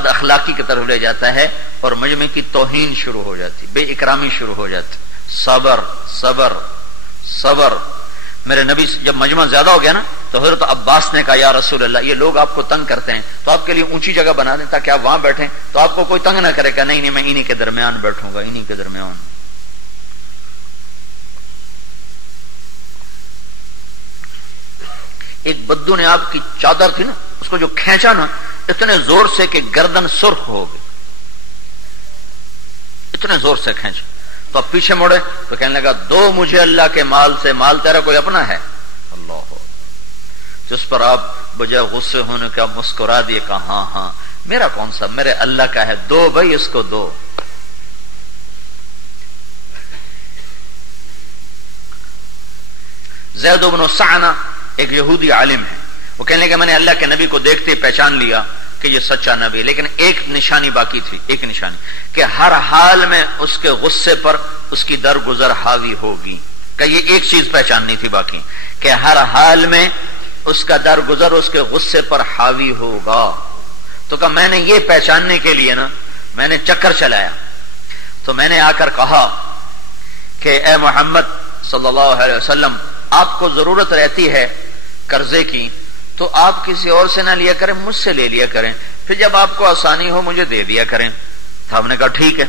بد اخلاقی کی طرف لے جاتا ہے اور مجمع کی توہین شروع ہو جاتی، بے اکرامی شروع ہو جاتی. صبر صبر صبر. میرے نبی جب مجمع زیادہ ہو گیا نا تو حضرت عباس نے کہا یا رسول اللہ یہ لوگ آپ کو تنگ کرتے ہیں تو آپ کے لیے اونچی جگہ بنا دیں تاکہ آپ وہاں بیٹھیں تو آپ کو کوئی تنگ نہ کرے گا. نہیں میں انہی کے درمیان بیٹھوں گا، انہی کے درمیان. ایک بدو نے آپ کی چادر تھی نا اس کو جو کھینچا نا اتنے زور سے کہ گردن سرخ ہو گئی، اتنے زور سے کھینچا. تو اب پیچھے مڑے تو کہنے لگا دو مجھے اللہ کے مال سے، مال تیرا کوئی اپنا ہے؟ اللہ ہو. جس پر آپ بجائے غصے ہونے کا مسکرا دیے، کہا ہاں ہاں میرا کون سا، میرے اللہ کا ہے، دو بھائی اس کو دو. زید بن سعنہ ایک یہودی عالم ہے، وہ کہنے لگا میں نے اللہ کے نبی کو دیکھتے پہچان لیا کہ یہ سچا نبی، لیکن ایک نشانی باقی تھی، ایک نشانی کہ ہر حال میں اس کے غصے پر اس کی درگزر حاوی ہوگی. کہ یہ ایک چیز پہچاننی تھی باقی کہ ہر حال میں اس کا درگزر اس کے غصے پر حاوی ہوگا. تو کہ میں نے یہ پہچاننے کے لیے نا میں نے چکر چلایا. تو میں نے آ کر کہا کہ اے محمد صلی اللہ علیہ وسلم آپ کو ضرورت رہتی ہے قرضے کی تو آپ کسی اور سے نہ لیا کریں، مجھ سے لے لیا کریں، پھر جب آپ کو آسانی ہو مجھے دے دیا کریں. تو آپ نے کہا ٹھیک ہے.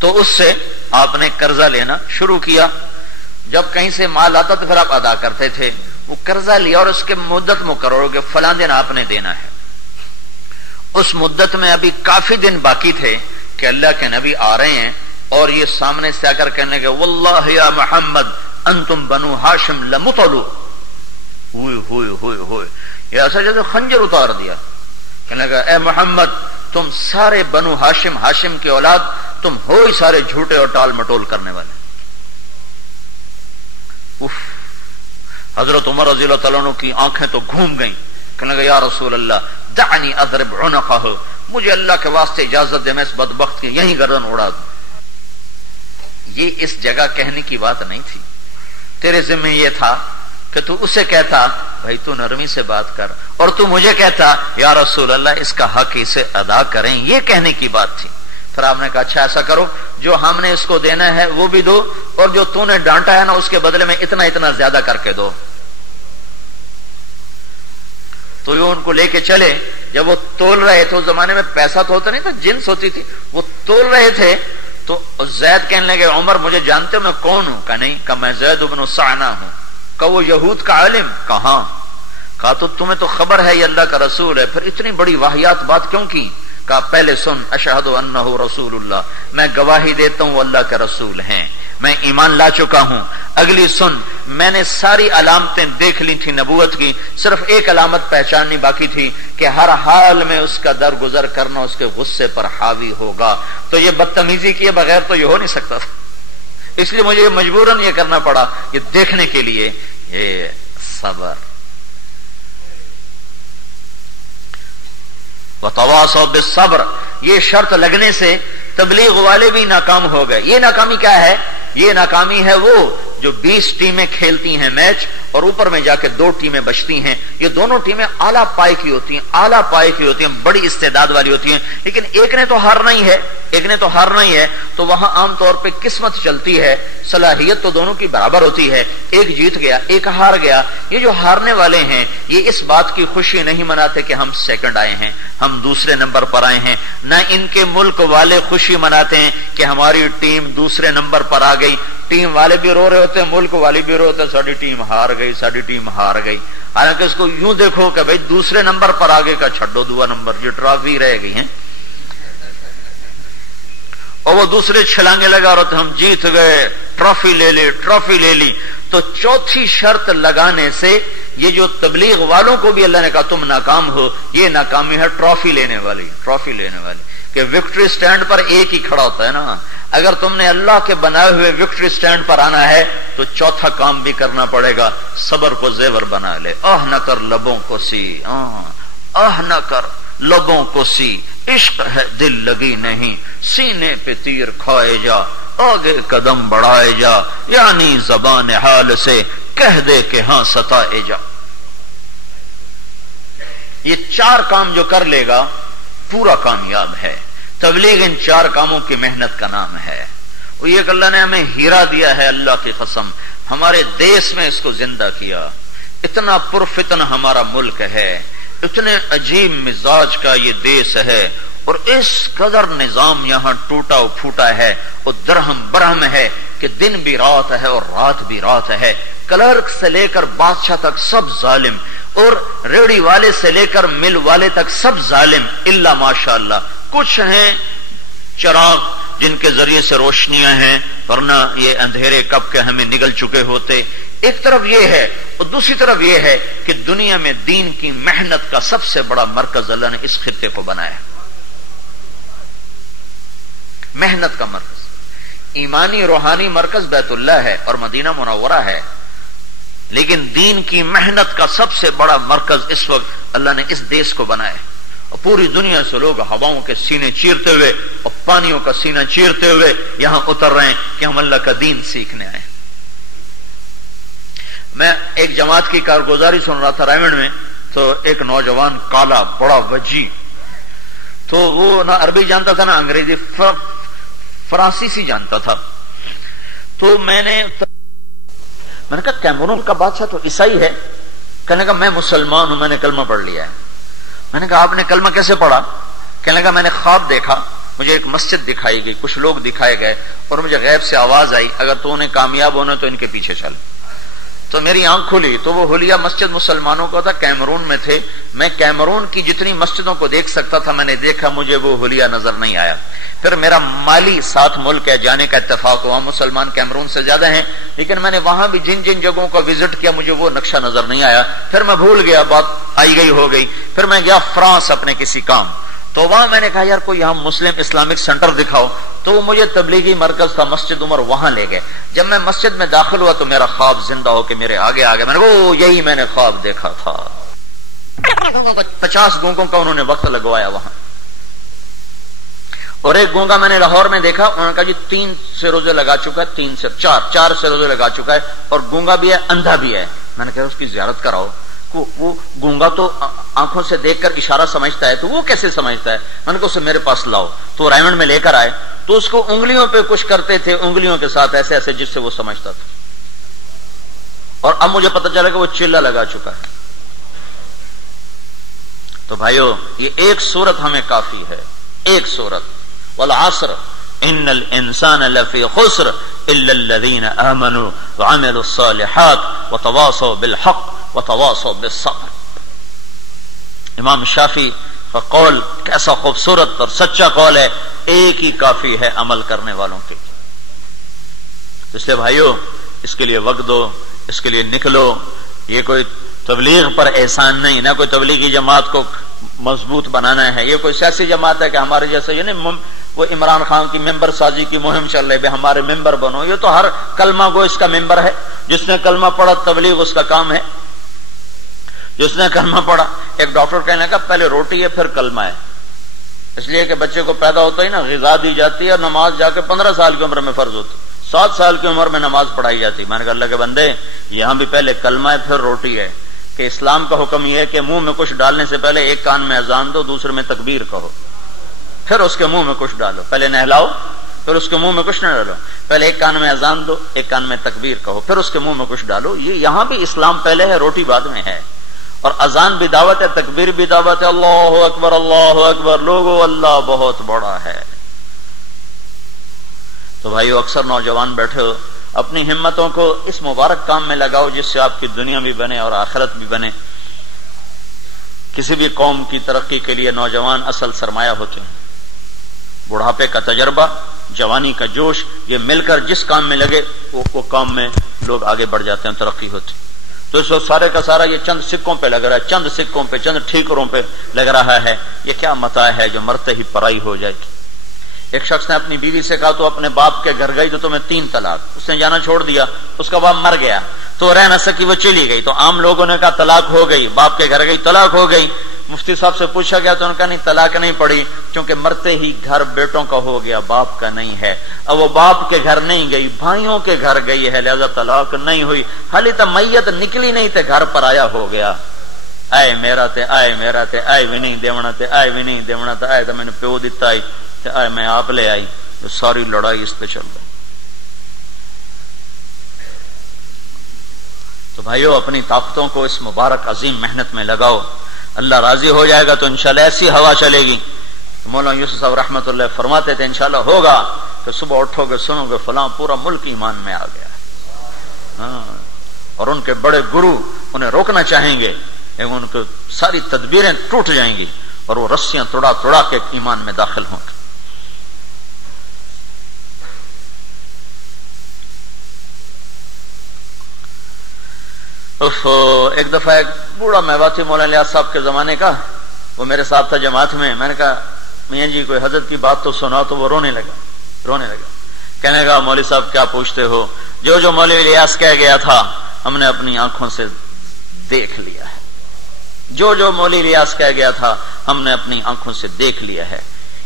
تو اس سے آپ نے قرضہ لینا شروع کیا. جب کہیں سے مال آتا تو پھر آپ ادا کرتے تھے. وہ قرضہ لیا اور اس کے مدت مقرر ہو گئے، فلاں دن آپ نے دینا ہے. اس مدت میں ابھی کافی دن باقی تھے کہ اللہ کے نبی آ رہے ہیں اور یہ سامنے سے آ کر کہنے لگے واللہ یا محمد انتم بنو ہاشم لمطلو. ہوئے ہوئے ہوئے ہوئے یہ ایسا جیسے خنجر اتار دیا. کہنے لگا اے محمد تم سارے بنو ہاشم، ہاشم کی اولاد، تم ہو ہی سارے جھوٹے اور ٹال مٹول کرنے والے. اف. حضرت عمر رضی اللہ تعالیٰ عنہ کی آنکھیں تو گھوم گئیں. کہنے لگا یا رسول اللہ دعنی اضرب عنقہ، مجھے اللہ کے واسطے اجازت دے میں اس بدبخت کی یہیں گردن اڑا دوں. یہ اس جگہ کہنے کی بات نہیں تھی. تیرے ذمہ یہ تھا کہ تو اسے کہتا بھائی تو نرمی سے بات کر، اور تو مجھے کہتا یا رسول اللہ اس کا حق اسے ادا کریں، یہ کہنے کی بات تھی. پھر آپ نے کہا اچھا ایسا کرو جو ہم نے اس کو دینا ہے وہ بھی دو اور جو تو نے ڈانٹا ہے نا اس کے بدلے میں اتنا اتنا زیادہ کر کے دو. تو یہ ان کو لے کے چلے. جب وہ تول رہے تھے اس زمانے میں پیسہ تو ہوتا نہیں تھا، جنس ہوتی تھی، وہ تول رہے تھے تو زید کہنے لگے عمر مجھے جانتے ہو میں کون ہوں؟ کہا نہیں. کہا میں زید بن سعنہ ہوں. کہا وہ یہود کا عالم؟ کہاں. کہا تو تمہیں تو خبر ہے یہ اللہ کا رسول ہے، پھر اتنی بڑی واہیات بات کیوں کی؟ کہا پہلے سن اشہد انہ رسول اللہ، میں گواہی دیتا ہوں وہ اللہ کے رسول ہیں، میں ایمان لا چکا ہوں. اگلی سن میں نے ساری علامتیں دیکھ لی تھی نبوت کی، صرف ایک علامت پہچاننی باقی تھی کہ ہر حال میں اس کا درگزر کرنا اس کے غصے پر حاوی ہوگا. تو یہ بدتمیزی کیے بغیر تو یہ ہو نہیں سکتا تھا، اس لیے مجھے مجبوراً یہ کرنا پڑا یہ دیکھنے کے لیے. یہ صبر. وتواصوا بالصبر، یہ شرط لگنے سے تبلیغ والے بھی ناکام ہو گئے. یہ ناکامی کیا ہے؟ یہ ناکامی ہے وہ جو 20 ٹیمیں کھیلتی ہیں میچ اور اوپر میں جا کے 2 ٹیمیں بچتی ہیں. یہ دونوں ٹیمیں اعلیٰ پائے کی ہوتی ہیں، اعلیٰ پائے کی ہوتی ہیں، بڑی استعداد والی ہوتی ہیں، لیکن ایک نے تو ہارنا ہی ہے، ایک نے تو ہارنا ہی ہے. تو وہاں عام طور پہ قسمت چلتی ہے، صلاحیت تو دونوں کی برابر ہوتی ہے. ایک جیت گیا ایک ہار گیا. یہ جو ہارنے والے ہیں یہ اس بات کی خوشی نہیں مناتے کہ ہم سیکنڈ آئے ہیں، ہم دوسرے نمبر پر آئے ہیں. نہ ان کے ملک والے خوشی مناتے ہیں کہ ہماری ٹیم دوسرے نمبر پر آ گئی. ٹیم والے بھی رو رہے ہوتے ہیں، ملک والے بھی رو ہوتے ہیں ساری ٹیم ہار گئی، ساری ٹیم ہار گئی. حالانکہ اس کو یوں دیکھو کہ بھائی دوسرے نمبر پر آگے کا چھڈو، دوا نمبر یہ ٹرافی رہ گئی ہیں. اور وہ دوسرے چھلانگے لگا رہے تھے ہم جیت گئے، ٹرافی لے لی، ٹرافی لے لی. تو چوتھی شرط لگانے سے یہ جو تبلیغ والوں کو بھی اللہ نے کہا تم ناکام ہو. یہ ناکامی ہے ٹرافی لینے والی، ٹرافی لینے والی. کہ وکٹری سٹینڈ پر ایک ہی کھڑا ہوتا ہے نا. اگر تم نے اللہ کے بنائے ہوئے وکٹری سٹینڈ پر آنا ہے تو چوتھا کام بھی کرنا پڑے گا، صبر کو زیور بنا لے. آہ نہ کر لبوں کو سی، آہ نہ کر لبوں کو سی، عشق ہے دل لگی نہیں، سینے پہ تیر کھائے جا، آگے قدم بڑھائے جا، یعنی زبان حال سے کہہ دے کہ ہاں ستائے جا. یہ 4 کام جو کر لے گا پورا کامیاب ہے۔ تبلیغ ان 4 کاموں کی محنت کا نام ہے۔ وہ یہ کہ اللہ نے ہمیں ہیرا دیا ہے، اللہ کی قسم ہمارے دیس میں اس کو زندہ کیا۔ اتنا پرفتن ہمارا ملک ہے، اتنے عجیب مزاج کا یہ دیس ہے، اور اس قدر نظام یہاں ٹوٹا و پھوٹا ہے، اور درہم برہم ہے کہ دن بھی رات ہے اور رات بھی رات ہے۔ کلرک سے لے کر بادشاہ تک سب ظالم، اور ریڑی والے سے لے کر مل والے تک سب ظالم، الا ماشاءاللہ کچھ ہیں چراغ جن کے ذریعے سے روشنیاں ہیں، ورنہ یہ اندھیرے کب کے ہمیں نگل چکے ہوتے۔ ایک طرف یہ ہے، اور دوسری طرف یہ ہے کہ دنیا میں دین کی محنت کا سب سے بڑا مرکز اللہ نے اس خطے کو بنایا، محنت کا مرکز۔ ایمانی روحانی مرکز بیت اللہ ہے اور مدینہ منورہ ہے، لیکن دین کی محنت کا سب سے بڑا مرکز اس وقت اللہ نے اس دیس کو بنایا ہے، اور پوری دنیا سے لوگ ہواؤں کے سینے چیرتے ہوئے اور پانیوں کا سینہ چیرتے ہوئے یہاں اتر رہے ہیں کہ ہم اللہ کا دین سیکھنے آئے۔ میں ایک جماعت کی کارگزاری سن رہا تھا رائمنڈ میں، تو ایک نوجوان کالا بڑا وجی، تو وہ نہ عربی جانتا تھا نہ انگریزی، فرانسیسی جانتا تھا۔ تو میں نے کہا کیمرون کا بادشاہ تو عیسائی ہے؟ کہنے لگا میں مسلمان ہوں، میں نے کلمہ پڑھ لیا ہے۔ میں نے کہا آپ نے کلمہ کیسے پڑھا؟ کہنے لگا میں نے خواب دیکھا، مجھے ایک مسجد دکھائی گئی، کچھ لوگ دکھائے گئے، اور مجھے غیب سے آواز آئی اگر تو انہیں کامیاب ہونا تو ان کے پیچھے چل۔ تو میری آنکھ کھلی تو وہ حلیہ مسجد مسلمانوں کا تھا، کیمرون میں تھے۔ میں کیمرون کی جتنی مسجدوں کو دیکھ سکتا تھا میں نے دیکھا، مجھے وہ حلیہ نظر نہیں آیا۔ پھر میرا مالی ساتھ ملک ہے، جانے کا اتفاق ہوا، مسلمان کیمرون سے زیادہ ہیں، لیکن میں نے وہاں بھی جن جن جگہوں کو وزٹ کیا مجھے وہ نقشہ نظر نہیں آیا۔ پھر میں بھول گیا، بات آئی گئی ہو گئی۔ پھر میں گیا فرانس اپنے کسی کام، تو وہاں میں نے کہا یار کوئی یہاں مسلم اسلامک سینٹر دکھاؤ، تو وہ مجھے تبلیغی مرکز تھا مسجد عمر، وہاں لے گئے۔ جب میں مسجد میں داخل ہوا تو میرا خواب زندہ ہو کے میرے آگے آ گیا۔ میں نے کہا یہی میں نے خواب دیکھا تھا۔ 50 گونگوں کا انہوں نے وقت لگوایا وہاں، اور ایک گونگا میں نے لاہور میں دیکھا، انہوں نے کہا جی 3 سے روزے لگا چکا ہے، 3 سے 4 سے روزے لگا چکا ہے، اور گونگا بھی ہے اندھا بھی ہے۔ میں نے کہا اس کی زیارت کراؤ۔ وہ گونگا تو آنکھوں سے دیکھ کر اشارہ سمجھتا ہے، تو وہ کیسے سمجھتا ہے؟ میں نے کہا اسے میرے پاس لاؤ۔ تو رائمنڈ میں لے کر آئے، تو اس کو انگلیوں پہ کچھ کرتے تھے، انگلیوں کے ساتھ ایسے ایسے جس سے وہ سمجھتا تھا، اور اب مجھے پتہ چلا کہ وہ چلہ لگا چکا ہے۔ تو بھائیو یہ ایک صورت ہمیں کافی ہے، ایک صورت، والعصر ان الانسان لفی خسر الا الذین آمنوا وعملوا الصالحات وتواصوا بالحق وتواصوا بالصبر۔ امام شافعی کا قول کیسا خوبصورت اور سچا قول ہے، ایک ہی کافی ہے عمل کرنے والوں کے لیے۔ اس لیے بھائیو اس کے لیے وقت دو، اس کے لیے نکلو۔ یہ کوئی تبلیغ پر احسان نہیں، نہ کوئی تبلیغی جماعت کو مضبوط بنانا ہے، یہ کوئی سیاسی جماعت ہے کہ ہمارے جیسے یہ نہیں وہ عمران خان کی ممبر سازی کی مہم چل رہی ہے ہمارے ممبر بنو۔ یہ تو ہر کلمہ گو اس کا ممبر ہے، جس نے کلمہ پڑھا تبلیغ اس کا کام ہے، جس نے کلمہ پڑھا۔ ایک ڈاکٹر کہنے کا پہلے روٹی ہے پھر کلمہ ہے، اس لیے کہ بچے کو پیدا ہوتا ہی نا غذا دی جاتی ہے، اور نماز جا کے 15 سال کی عمر میں فرض ہوتی، 7 سال کی عمر میں نماز پڑھائی جاتی۔ میں نے کہا اللہ کے بندے یہاں بھی پہلے کلمہ ہے پھر روٹی ہے، کہ اسلام کا حکم یہ ہے کہ منہ میں کچھ ڈالنے سے پہلے ایک کان میں اذان دو، دوسرے میں تکبیر کہو، پھر اس کے منہ میں کچھ ڈالو، پہلے نہلاؤ پھر اس کے منہ میں کچھ نہ ڈالو، پہلے ایک کان میں اذان دو، ایک کان میں تکبیر کہو، پھر اس کے منہ میں کچھ ڈالو۔ یہ یہاں بھی اسلام پہلے ہے، روٹی بعد میں ہے، اور اذان بھی دعوت ہے، تکبیر بھی دعوت ہے، اللہ اکبر اللہ اکبر، لوگو اللہ بہت بڑا ہے۔ تو بھائیو اکثر نوجوان بیٹھے ہو، اپنی ہمتوں کو اس مبارک کام میں لگاؤ جس سے آپ کی دنیا بھی بنے اور آخرت بھی بنے۔ کسی بھی قوم کی ترقی کے لیے نوجوان اصل سرمایہ ہوتے ہیں، بڑھاپے کا تجربہ، جوانی کا جوش، یہ مل کر جس کام میں لگے وہ کام میں لوگ آگے بڑھ جاتے ہیں، ترقی ہوتی۔ تو اس وقت سارے کا سارا یہ چند سکوں پہ لگ رہا ہے، چند سکوں پہ، چند ٹھیکروں پہ لگ رہا ہے۔ یہ کیا متاع ہے جو مرتے ہی پرائی ہو جائے گی۔ ایک شخص نے اپنی بیوی سے کہا تو اپنے باپ کے گھر گئی تو تمہیں 3 طلاق، اس نے جانا چھوڑ دیا، اس کا باپ مر گیا تو رہ نہ سکی، وہ چلی گئی، تو عام لوگوں نے کہا طلاق ہو گئی، باپ کے گھر گئی طلاق ہو گئی۔ مفتی صاحب سے پوچھا گیا تو انہوں نے کہا نہیں طلاق نہیں پڑی، کیونکہ مرتے ہی گھر بیٹوں کا ہو گیا، باپ کا نہیں ہے۔ اب وہ باپ کے گھر نہیں گئی، بھائیوں کے گھر گئی ہے، لہذا طلاق نہیں ہوئی، حالی تو میت نکلی نہیں تھے گھر پر آیا ہو گیا۔ آئے میرا تے آئے میرا تے آئے بھی نہیں دیونا تے آئے بھی نہیں دیونا تے آئے تو میں نے پیو دیتا آئی تے آئے میں آپ لے آئی. تو ساری لڑائی اس پہ چل رہی. تو بھائیو اپنی طاقتوں کو اس مبارک عظیم محنت میں لگاؤ. اللہ راضی ہو جائے گا تو انشاءاللہ ایسی ہوا چلے گی. مولانا یوسف صاحب رحمۃ اللہ فرماتے تھے انشاءاللہ ہوگا کہ صبح اٹھو گے سنو گے فلاں پورا ملک ایمان میں آ گیا. ہاں اور ان کے بڑے گرو انہیں روکنا چاہیں گے، ان کو ساری تدبیریں ٹوٹ جائیں گی اور وہ رسیاں توڑا توڑا کے ایمان میں داخل ہوں گے. ایک دفعہ ایک بوڑھا میواتی مولانا الیاس صاحب کے زمانے کا، وہ میرے ساتھ تھا جماعت میں. میں نے کہا میاں جی کوئی حضرت کی بات تو سنا. تو وہ رونے لگا کہنے لگا مولوی صاحب کیا پوچھتے ہو، جو جو مولوی الیاس کہہ گیا تھا ہم نے اپنی آنکھوں سے دیکھ لیا ہے. جو جو مولوی الیاس کہہ گیا تھا ہم نے اپنی آنکھوں سے دیکھ لیا ہے.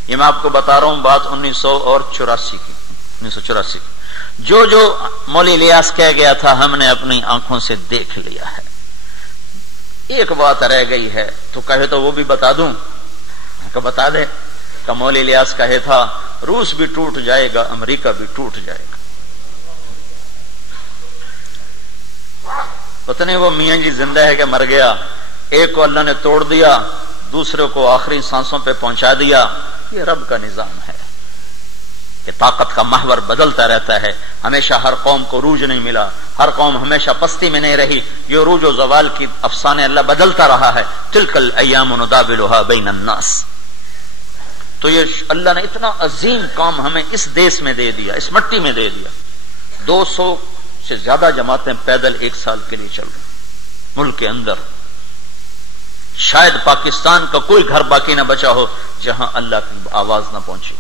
یہ میں آپ کو بتا رہا ہوں بات 1984 کی. جو جو مولوی الیاس کہہ گیا تھا ہم نے اپنی آنکھوں سے دیکھ لیا ہے. ایک بات رہ گئی ہے تو کہے تو وہ بھی بتا دوں. کہ بتا دے کہ مولوی الیاس کہے تھا روس بھی ٹوٹ جائے گا امریکہ بھی ٹوٹ جائے گا. پتہ نہیں وہ میاں جی زندہ ہے کہ مر گیا. ایک کو اللہ نے توڑ دیا، دوسرے کو آخری سانسوں پہ پہنچا دیا. یہ رب کا نظام ہے کہ طاقت کا محور بدلتا رہتا ہے. ہمیشہ ہر قوم کو عروج نہیں ملا، ہر قوم ہمیشہ پستی میں نہیں رہی. یہ عروج و زوال کی افسانے اللہ بدلتا رہا ہے. تلک الایام نداولها بین الناس. تو یہ اللہ نے اتنا عظیم کام ہمیں اس دیش میں دے دیا، اس مٹی میں دے دیا. 200 سے زیادہ جماعتیں پیدل ایک سال کے لیے چل رہی ملک کے اندر. شاید پاکستان کا کوئی گھر باقی نہ بچا ہو جہاں اللہ کی آواز نہ پہنچی.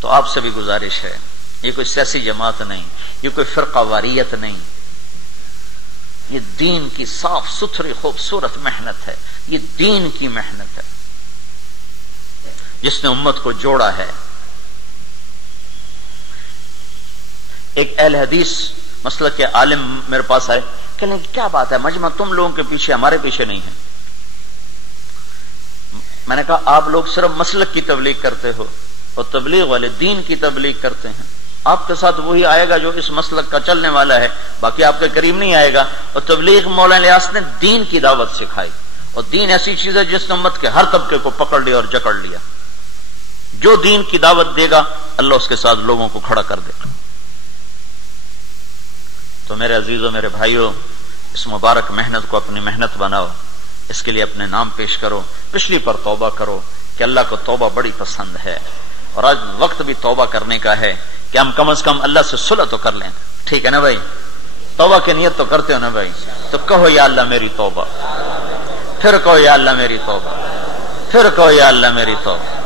تو آپ سے بھی گزارش ہے، یہ کوئی سیاسی جماعت نہیں، یہ کوئی فرقہ واریت نہیں، یہ دین کی صاف ستھری خوبصورت محنت ہے. یہ دین کی محنت ہے جس نے امت کو جوڑا ہے. ایک اہل حدیث مسلک کے عالم میرے پاس آئے، کہنے کی کیا بات ہے مجمع تم لوگوں کے پیچھے ہمارے پیچھے نہیں ہے. میں نے کہا آپ لوگ صرف مسلک کی تبلیغ کرتے ہو اور تبلیغ والے دین کی تبلیغ کرتے ہیں. آپ کے ساتھ وہی آئے گا جو اس مسلک کا چلنے والا ہے، باقی آپ کے قریب نہیں آئے گا. اور تبلیغ مولانا الیاس نے دین کی دعوت سکھائی، اور دین ایسی چیز ہے جس نے امت کے ہر طبقے کو پکڑ لیا اور جکڑ لیا. جو دین کی دعوت دے گا اللہ اس کے ساتھ لوگوں کو کھڑا کر دے گا. تو میرے عزیزوں میرے بھائیوں، اس مبارک محنت کو اپنی محنت بناؤ. اس کے لیے اپنے نام پیش کرو، پچھلی پر توبہ کرو کہ اللہ کو توبہ بڑی پسند ہے. اور آج وقت بھی توبہ کرنے کا ہے کہ ہم کم از کم اللہ سے صلح تو کر لیں. ٹھیک ہے نا بھائی؟ توبہ کی نیت تو کرتے ہو نا بھائی؟ تو کہو یا اللہ میری توبہ، پھر کہو یا اللہ میری توبہ، پھر کہو یا اللہ میری توبہ.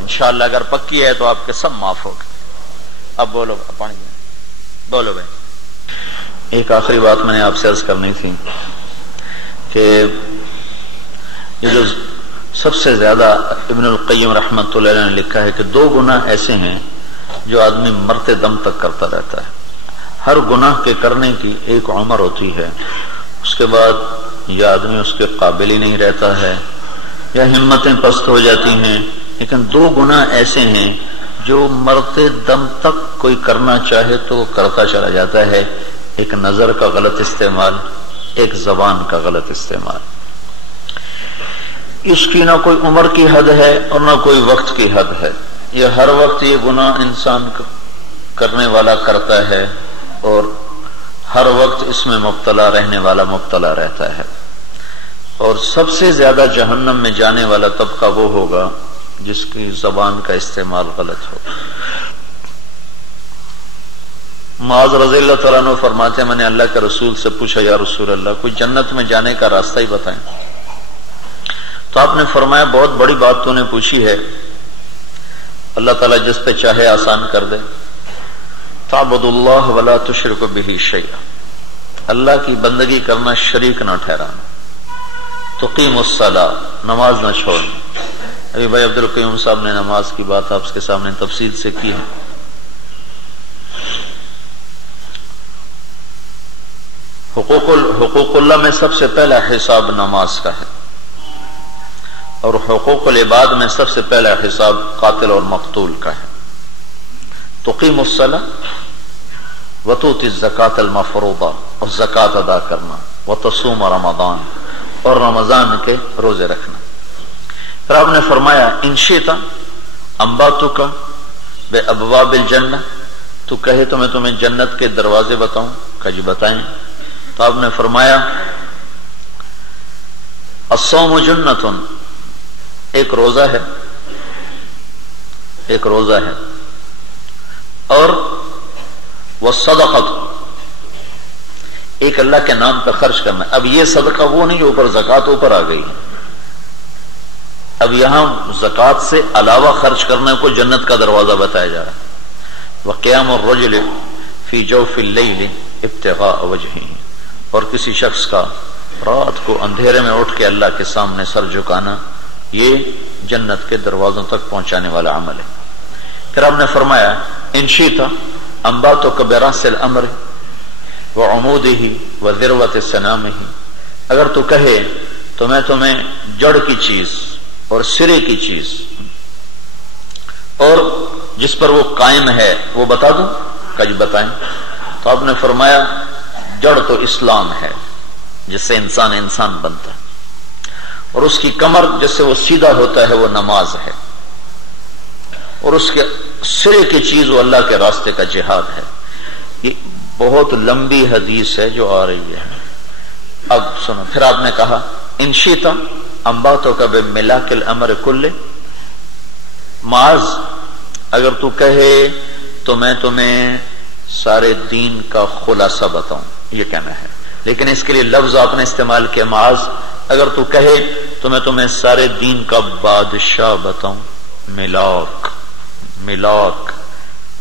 انشاءاللہ اگر پکی ہے تو آپ کے سب معاف ہو گئے. اب بولو پانی بولو بھائی. ایک آخری بات میں نے آپ سے عرض کرنی تھی کہ یہ جو سب سے زیادہ ابن القیم رحمۃ اللہ علیہ نے لکھا ہے کہ 2 گناہ ایسے ہیں جو آدمی مرتے دم تک کرتا رہتا ہے. ہر گناہ کے کرنے کی ایک عمر ہوتی ہے، اس کے بعد یا آدمی اس کے قابل ہی نہیں رہتا ہے یا ہمتیں پست ہو جاتی ہیں. لیکن 2 گناہ ایسے ہیں جو مرتے دم تک کوئی کرنا چاہے تو وہ کرتا چلا جاتا ہے. ایک نظر کا غلط استعمال، ایک زبان کا غلط استعمال. اس کی نہ کوئی عمر کی حد ہے اور نہ کوئی وقت کی حد ہے. یہ ہر وقت یہ گناہ انسان کرنے والا کرتا ہے اور ہر وقت اس میں مبتلا رہنے والا مبتلا رہتا ہے. اور سب سے زیادہ جہنم میں جانے والا طبقہ وہ ہوگا جس کی زبان کا استعمال غلط ہو. معاذ رضی اللہ تعالیٰ عنہ فرماتے ہیں میں نے اللہ کے رسول سے پوچھا یا رسول اللہ کوئی جنت میں جانے کا راستہ ہی بتائیں. تو آپ نے فرمایا بہت بڑی بات تو نے پوچھی ہے، اللہ تعالیٰ جس پہ چاہے آسان کر دے. تعبد اللہ ولا تشرک بہ شیئا، اللہ کی بندگی کرنا شریک نہ ٹھہرانا. تقیم الصلاۃ، نماز نہ چھوڑ. ابھی بھائی عبد القیوم صاحب نے نماز کی بات آپ کے سامنے تفصیل سے کی ہے. حقوق اللہ میں سب سے پہلا حساب نماز کا ہے، اور حقوق العباد میں سب سے پہلا حساب قاتل اور مقتول کا ہے۔ تقیم الصلاۃ وتؤتی الزکاۃ المفروضہ، اور زکوٰۃ ادا کرنا، وتصوم رمضان، اور رمضان کے روزے رکھنا۔ پھر آپ نے فرمایا ان شئت انبأتک بابواب الجنہ، تو کہے تو میں تمہیں جنت کے دروازے بتاؤں؟ کہ جی بتائیں۔ تو آپ نے فرمایا الصوم جنۃ، ایک روزہ ہے، ایک روزہ ہے، اور والصدقۃ، ایک اللہ کے نام پہ خرچ کرنا۔ اب یہ صدقہ وہ نہیں جو اوپر زکوٰۃ اوپر آ گئی، اب یہاں زکوٰۃ سے علاوہ خرچ کرنے کو جنت کا دروازہ بتایا جا رہا ہے۔ وقیام الرجل فی جوف اللیل ابتغاء وجہہ، اور کسی شخص کا رات کو اندھیرے میں اٹھ کے اللہ کے سامنے سر جھکانا، یہ جنت کے دروازوں تک پہنچانے والا عمل ہے۔ پھر آپ نے فرمایا ان شئت انبأتک براس الامر وعمودہ وذروۃ سنامہ، اگر تو کہے تو میں تمہیں جڑ کی چیز اور سرے کی چیز اور جس پر وہ قائم ہے وہ بتا دوں؟ کہ جی بتائیں۔ تو آپ نے فرمایا جڑ تو اسلام ہے جس سے انسان بنتا ہے، اور اس کی کمر جس سے وہ سیدھا ہوتا ہے وہ نماز ہے، اور اس کے سرے کی چیز وہ اللہ کے راستے کا جہاد ہے۔ یہ بہت لمبی حدیث ہے جو آ رہی ہے، اب سنو۔ پھر آپ نے کہا ان شئت انبأتک بملاک الامر کلہ، معاذ اگر تو کہے تو میں تمہیں سارے دین کا خلاصہ بتاؤں، یہ کہنا ہے، لیکن اس کے لیے لفظ آپ نے استعمال کیا معاذ، اگر تو کہے تو میں تمہیں سارے دین کا بادشاہ بتاؤں، ملاک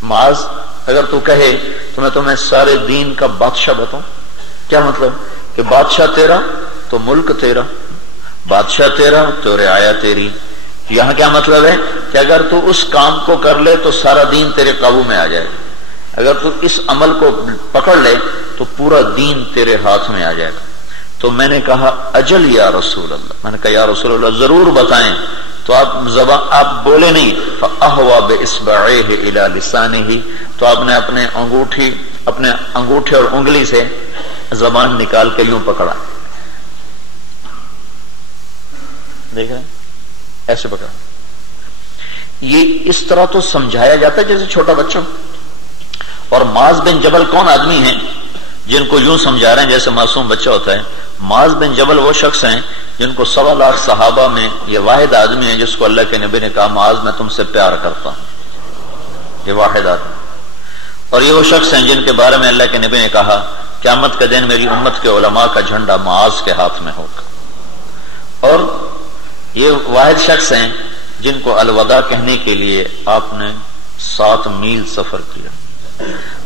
معاذ اگر تو کہے تو میں تمہیں سارے دین کا بادشاہ بتاؤں۔ کیا مطلب؟ کہ بادشاہ تیرا تو ملک تیرا، بادشاہ تیرا تو رعایا تیری۔ یہاں کیا مطلب ہے کہ اگر تو اس کام کو کر لے تو سارا دین تیرے قابو میں آ جائے، اگر تو اس عمل کو پکڑ لے تو پورا دین تیرے ہاتھ میں آ جائے گا۔ تو میں نے کہا اجل یا رسول اللہ، میں نے کہا یا رسول اللہ ضرور بتائیں۔ تو آپ بولے نہیں، فأہوى بإصبعیہ الی لسانہ، تو آپ نے اپنے انگوٹھے اور انگلی سے زبان نکال کے یوں پکڑا، دیکھ رہے ایسے پکڑا۔ یہ اس طرح تو سمجھایا جاتا ہے جیسے چھوٹا بچہ۔ اور معاذ بن جبل کون آدمی ہیں جن کو یوں سمجھا رہے ہیں جیسے معصوم بچہ ہوتا ہے؟ معاذ بن جبل وہ شخص ہیں جن کو 1.25 لاکھ صحابہ میں یہ واحد آدمی ہے جس کو اللہ کے نبی نے کہا معاذ میں تم سے پیار کرتا ہوں، یہ واحد آدمی۔ اور یہ وہ شخص ہیں جن کے بارے میں اللہ کے نبی نے کہا قیامت کے دن میری امت کے علماء کا جھنڈا معاذ کے ہاتھ میں ہوگا۔ اور یہ واحد شخص ہیں جن کو الوداع کہنے کے لیے آپ نے 7 میل سفر کیا۔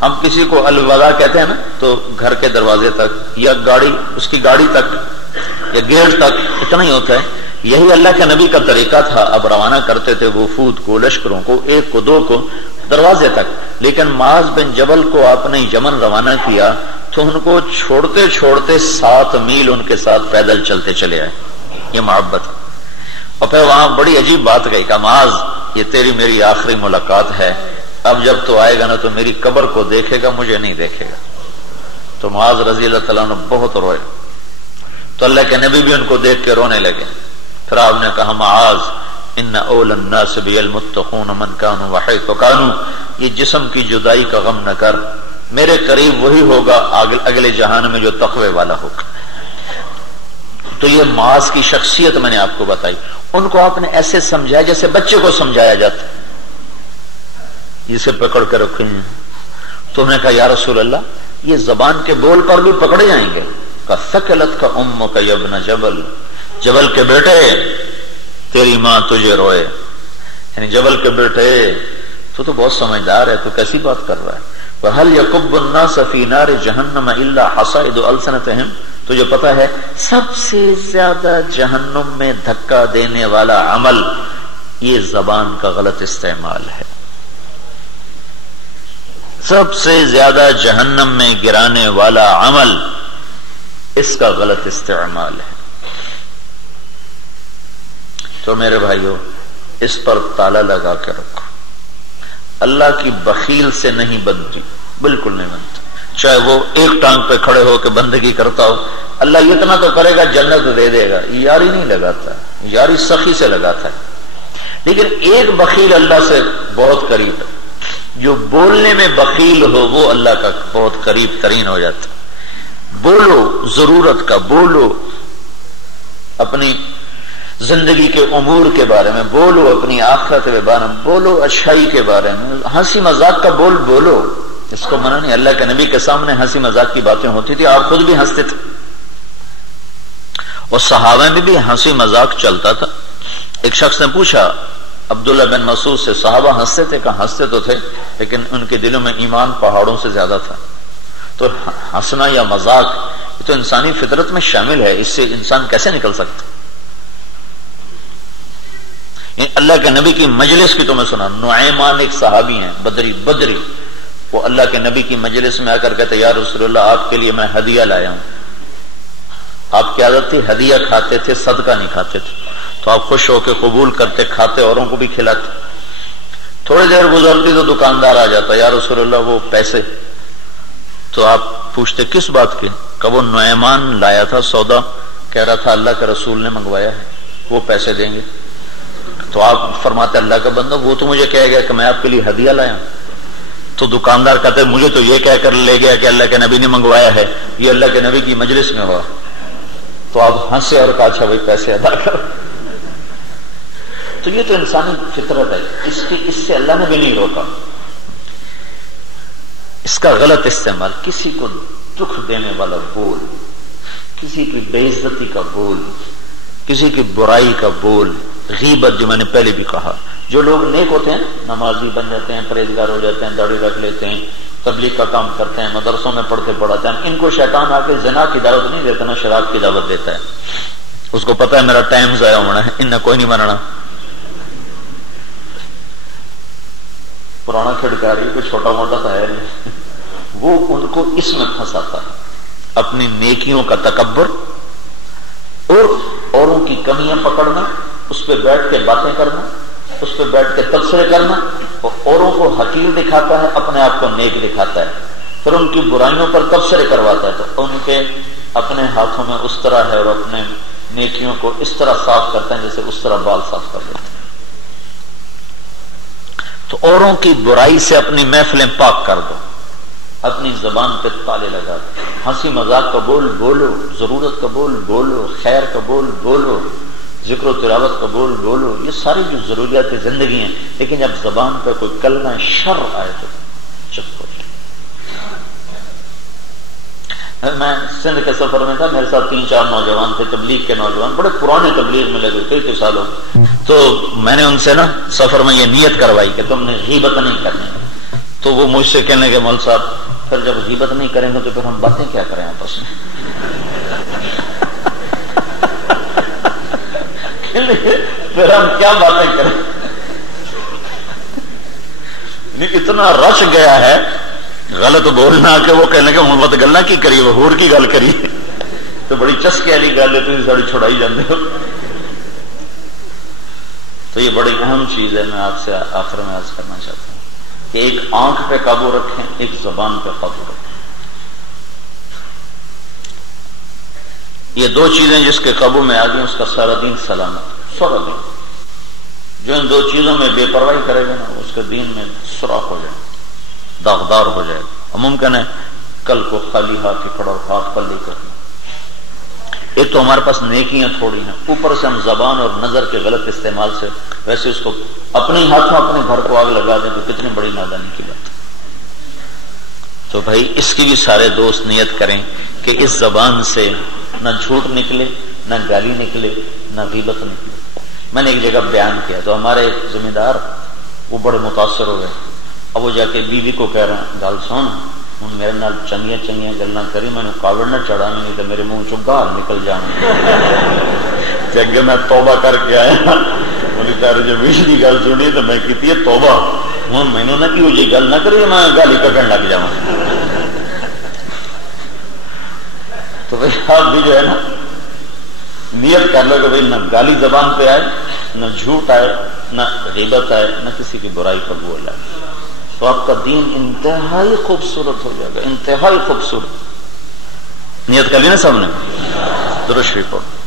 ہم کسی کو الوداع کہتے ہیں نا تو گھر کے دروازے تک یا اس کی گاڑی تک یا گیٹ تک اتنا ہی ہوتا ہے۔ یہی اللہ کے نبی کا طریقہ تھا، اب روانہ کرتے تھے وفود کو، لشکروں کو، 1 کو 2 کو دروازے تک۔ لیکن معاذ بن جبل کو آپ نے یمن روانہ کیا تو ان کو چھوڑتے چھوڑتے 7 میل ان کے ساتھ پیدل چلتے چلے آئے، یہ محبت۔ اور پھر وہاں بڑی عجیب بات کہی کہ معاذ یہ تیری میری آخری ملاقات ہے، اب جب تو آئے گا نا تو میری قبر کو دیکھے گا، مجھے نہیں دیکھے گا۔ تو معاذ رضی اللہ تعالیٰ عنہ بہت روئے، تو اللہ کے نبی بھی ان کو دیکھ کے رونے لگے۔ پھر آپ نے کہا معاذ ان اول الناس بی المتقون من کانوا وحیث کانوا، یہ جسم کی جدائی کا غم نہ کر، میرے قریب وہی ہوگا اگلے جہان میں جو تقوی والا ہوگا۔ تو یہ معاذ کی شخصیت میں نے آپ کو بتائی۔ ان کو آپ نے ایسے سمجھایا جیسے بچے کو سمجھایا جاتا ہے، جسے پکڑ کے رکھے ہیں۔ تو انہوں نے کہا یا رسول اللہ یہ زبان کے بول پر بھی پکڑے جائیں گے؟ کہ ثقلت کا امک یا ابن جبل، جبل کے بیٹے تیری ماں تجھے روئے، یعنی جبل کے بیٹے تو بہت سمجھدار ہے، تو کیسی بات کر رہا ہے؟ وَهَلْ يَكُبُّ النَّاسَ فِي نَارِ جَهَنَّمَ إِلَّا حَصَائِدُ أَلْسِنَتِهِمْ، تجھے پتا ہے سب سے زیادہ جہنم میں دھکا دینے والا عمل یہ زبان کا غلط استعمال ہے، سب سے زیادہ جہنم میں گرانے والا عمل اس کا غلط استعمال ہے. تو میرے بھائیو اس پر تالا لگا کے رکھو. اللہ کی بخیل سے نہیں بنتی، بالکل نہیں بنتی. چاہے وہ ایک ٹانگ پہ کھڑے ہو کے بندگی کرتا ہو، اللہ اتنا تو کرے گا جنت دے دے گا، یاری نہیں لگاتا، یاری سخی سے لگاتا ہے. لیکن ایک بخیل اللہ سے بہت قریب ہے، جو بولنے میں بخیل ہو وہ اللہ کا بہت قریب ترین ہو جاتا. بولو ضرورت کا، بولو اپنی زندگی کے امور کے بارے میں، بولو اپنی آخرت کے بارے میں، بولو اچھائی کے بارے میں. ہنسی مذاق کا بولو، اس کو منع نہیں. اللہ کے نبی کے سامنے ہنسی مذاق کی باتیں ہوتی تھی، آپ خود بھی ہنستے تھے، اور صحابہ میں بھی ہنسی مذاق چلتا تھا. ایک شخص نے پوچھا عبداللہ بن مسعود سے، صحابہ ہنستے تھے؟ کہا ہنستے تو تھے لیکن ان کے دلوں میں ایمان پہاڑوں سے زیادہ تھا. تو ہنسنا یا مذاق یہ تو انسانی فطرت میں شامل ہے، اس سے انسان کیسے نکل سکتا؟ اللہ کے نبی کی مجلس کی تو میں سنا، نعیمان ایک صحابی ہیں بدری، وہ اللہ کے نبی کی مجلس میں آ کر کہتے یا رسول اللہ آپ کے لیے میں ہدیہ لایا ہوں. آپ کی عادت تھی ہدیہ کھاتے تھے، صدقہ نہیں کھاتے تھے، تو آپ خوش ہو کے قبول کرتے، کھاتے، اوروں کو بھی کھلاتے. تھوڑی دیر گزرتی تو دکاندار آ جاتا، یا رسول اللہ وہ پیسے. تو آپ پوچھتے کس بات کے؟ کہ وہ نعیمان لایا تھا سودا، کہہ رہا تھا اللہ کے رسول نے منگوایا ہے، وہ پیسے دیں گے. تو آپ فرماتے اللہ کا بندہ وہ تو مجھے کہہ گیا کہ میں آپ کے لیے ہدیہ لایا. تو دکاندار کہتے مجھے تو یہ کہہ کر لے گیا کہ اللہ کے نبی نے منگوایا ہے، یہ اللہ کے نبی کی مجلس میں ہوا. تو آپ ہنسے اور کہا اچھا بھائی پیسے ادا کرو. تو یہ تو انسانی فطرت ہے، اس سے اللہ نے بھی نہیں روکا. اس کا غلط استعمال، کسی کو دکھ دینے والا بول، کسی کی بے عزتی کا بول، کسی کی برائی کا بول، غیبت جو میں نے پہلے بھی کہا. جو لوگ نیک ہوتے ہیں، نمازی بن جاتے ہیں، پرہیزگار ہو جاتے ہیں، داڑھی رکھ لیتے ہیں، تبلیغ کا کام کرتے ہیں، مدرسوں میں پڑھتے پڑھاتے ہیں، ان کو شیطان آ کے زنا کی دعوت نہیں دیتا، نہ شراب کی دعوت دیتا ہے. اس کو پتا ہے میرا ٹائم ضائع ہونا ہے، ان نے کوئی نہیں مرنا. پرانا کھڑکاری کوئی چھوٹا موٹا تو ہے نہیں. وہ ان کو اس میں پھنساتا ہے، اپنی نیکیوں کا تکبر اور اوروں کی کمیاں پکڑنا، اس پہ بیٹھ کے باتیں کرنا، اس پہ بیٹھ کے تبصرے کرنا، اور اوروں کو حقیر دکھاتا ہے، اپنے آپ کو نیک دکھاتا ہے. پھر ان کی برائیوں پر تبصرے کرواتا ہے، تو ان کے اپنے ہاتھوں میں اس طرح ہے اور اپنے نیکیوں کو اس طرح صاف کرتا ہے جیسے اس طرح بال صاف کر دیتے ہیں. تو اوروں کی برائی سے اپنی محفلیں پاک کر دو، اپنی زبان پہ تالے لگا دو. ہنسی مذاق کا بول بولو، ضرورت کا بول بولو، خیر کا بول بولو، ذکر و تلاوت کا بول بولو. یہ ساری جو ضروریات زندگی ہیں، لیکن جب زبان پہ کوئی کلمہ شر آئے تو چپ ہو جائے. میں سندھ کے سفر میں تھا، میرے ساتھ 3-4 نوجوان تھے، تبلیغ کے نوجوان، بڑے پرانے تبلیغ میں لگے کئی سالوں. تو میں نے ان سے نا سفر میں یہ نیت کروائی کہ تم نے غیبت نہیں کرنی. تو وہ مجھ سے کہنے لگے مول صاحب پھر جب غیبت نہیں کریں گے تو پھر ہم باتیں کیا کریں آپس میں؟ پھر ہم کیا باتیں کریں؟ اتنا رش گیا ہے غلط بولنا کہ وہ کہنے کے محمد گلا کی کری، وہ ہور کی گل کری، تو بڑی چسکے والی گل ہے، تو ساری چھڑائی جاندے ہو. تو یہ بڑی اہم چیز ہے. میں آپ سے آخر میں عرض کرنا چاہتا ہوں کہ ایک آنکھ پہ قابو رکھیں، ایک زبان پہ قابو رکھیں. یہ 2 چیزیں جس کے قابو میں آ گئی اس کا سارا دین سلامت، سارا دین. جو ان 2 چیزوں میں بے پرواہی کرے گا نا اس کے دین میں سوراخ ہو جائے، داغدار ہو جائے گا. ممکن ہے کل کو خالی ہاتھ کھڑا اور ہاتھ پر لے کر. ایک تو ہمارے پاس نیکیاں تھوڑی ہیں، اوپر سے ہم زبان اور نظر کے غلط استعمال سے ویسے اس کو اپنے ہاتھوں اپنے گھر کو آگ لگا دیں تو کتنی بڑی نادانی کی بات. تو بھائی اس کی بھی سارے دوست نیت کریں کہ اس زبان سے نہ جھوٹ نکلے، نہ گالی نکلے، نہ غیبت نکلے. میں نے ایک جگہ بیان کیا تو ہمارے ذمہ دار وہ بڑے متاثر ہو گئے. اب وہ جا کے بیوی کو کہہ رہا گل سن ہوں میرے نال چنگیاں چنگیاں گلاں کری، میں نے کاوڑ نہ چڑھا نہیں تو میرے منہ چوں گال نکل جانا. اگے میں توبہ کر کے آیا، بولی تیرے جو بیوی کی گل سنی تو میں کی توبہ، ہوں مینوں نہ کیوں جی گل نہ کری میں گالی کٹن لگ جاؤں. تو تو بھائی آپ بھی جو ہے نا نیت کر لو کہ بھائی نہ گالی زبان پہ آئے، نہ جھوٹ آئے، نہ غیبت آئے، نہ کسی کی برائی پر بول آئے، تو آپ کا دین انتہائی خوبصورت ہو جائے گا، انتہائی خوبصورت۔ نیت کر لی نا سب نے؟ درود شریف پڑھو۔